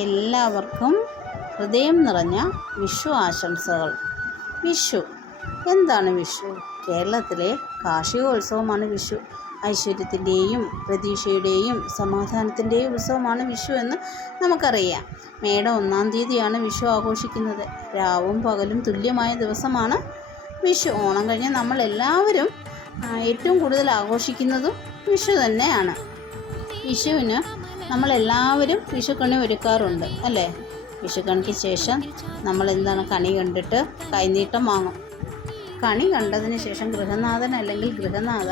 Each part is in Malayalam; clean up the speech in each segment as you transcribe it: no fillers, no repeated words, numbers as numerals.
എല്ലാവർക്കും ഹൃദയം നിറഞ്ഞ വിഷു ആശംസകൾ. വിഷു എന്താണ് വിഷു? കേരളത്തിലെ കാർഷികോത്സവമാണ് വിഷു. ഐശ്വര്യത്തിൻ്റെയും പ്രതീക്ഷയുടെയും സമാധാനത്തിൻ്റെയും ഉത്സവമാണ് വിഷു എന്ന് നമുക്കറിയാം. മേടം 1-ാം തീയതിയാണ് വിഷു ആഘോഷിക്കുന്നത്. രാവും പകലും തുല്യമായ ദിവസമാണ് വിഷു. ഓണം കഴിഞ്ഞ് നമ്മളെല്ലാവരും ഏറ്റവും കൂടുതൽ ആഘോഷിക്കുന്നതും വിഷു തന്നെയാണ്. വിഷുവിന് നമ്മളെല്ലാവരും വിഷുക്കണി ഒരുക്കാറുണ്ട് അല്ലേ? വിഷുക്കണിക്ക് ശേഷം നമ്മൾ കണി കണ്ടിട്ട് കൈനീട്ടം വാങ്ങും. കണി കണ്ടതിന് ശേഷം ഗൃഹനാഥൻ അല്ലെങ്കിൽ ഗൃഹനാഥ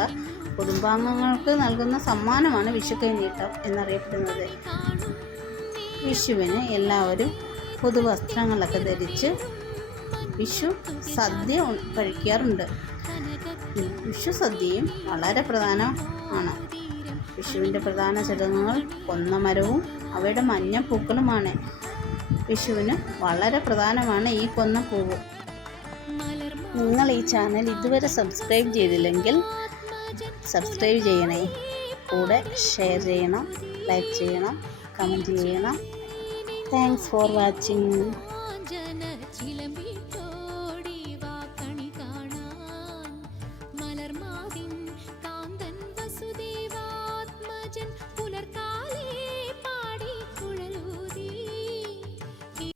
കുടുംബാംഗങ്ങൾക്ക് നൽകുന്ന സമ്മാനമാണ് വിഷു കൈനീട്ടം എന്നറിയപ്പെടുന്നത്. വിഷുവിന് എല്ലാവരും പുതുവസ്ത്രങ്ങളൊക്കെ ധരിച്ച് വിഷു സദ്യ കഴിക്കാറുണ്ട്. വിഷു സദ്യയും വളരെ പ്രധാനമാണ്. വിഷുവിൻ്റെ പ്രധാന ചടങ്ങുകൾ കൊന്നമരവും അവയുടെ മഞ്ഞപ്പൂക്കളുമാണ്. വിഷുവിന് വളരെ പ്രധാനമാണ് ഈ കൊന്നപ്പൂവ്. നിങ്ങൾ ഈ ചാനൽ ഇതുവരെ സബ്സ്ക്രൈബ് ചെയ്തില്ലെങ്കിൽ സബ്സ്ക്രൈബ് ചെയ്യണേ. കൂടെ ഷെയർ ചെയ്യണം, ലൈക്ക് ചെയ്യണം, കമൻറ്റ് ചെയ്യണം. Thanks for watching.